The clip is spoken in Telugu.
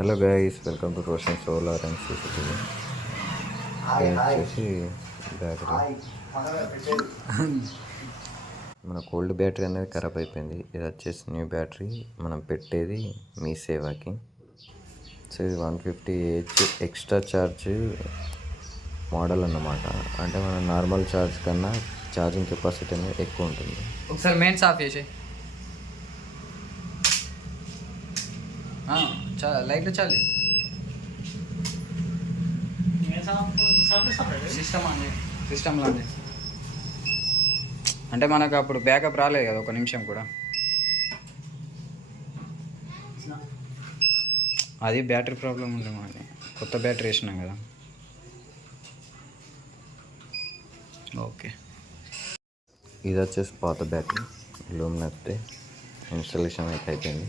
Hello guys, welcome to Roshan solar and CCTV. వచ్చేసి బ్యాటరీ, మన కోల్డ్ బ్యాటరీ అనేది ఖరాబ్ అయిపోయింది. ఇది వచ్చేసి న్యూ బ్యాటరీ మనం పెట్టేది మీ సేవకి. సో ఇది 150H ఎక్స్ట్రా ఛార్జ్ మోడల్ అన్నమాట. అంటే మన నార్మల్ ఛార్జ్ కన్నా ఛార్జింగ్ కెపాసిటీ అనేది ఎక్కువ ఉంటుంది. ఒకసారి మెయిన్స్ ఆఫ్ చేసి లైట్లు చాలి సిస్టమ్లో అండి. అంటే మనకు అప్పుడు బ్యాకప్ రాలేదు కదా ఒక నిమిషం కూడా. అది బ్యాటరీ ప్రాబ్లం ఉండే మాది, కొత్త బ్యాటరీ వేసినాం కదా. ఓకే, ఇది వచ్చేసి పాత బ్యాటరీ, లూమినస్ ఇన్స్టాలేషన్ అయితే అయిపోయింది.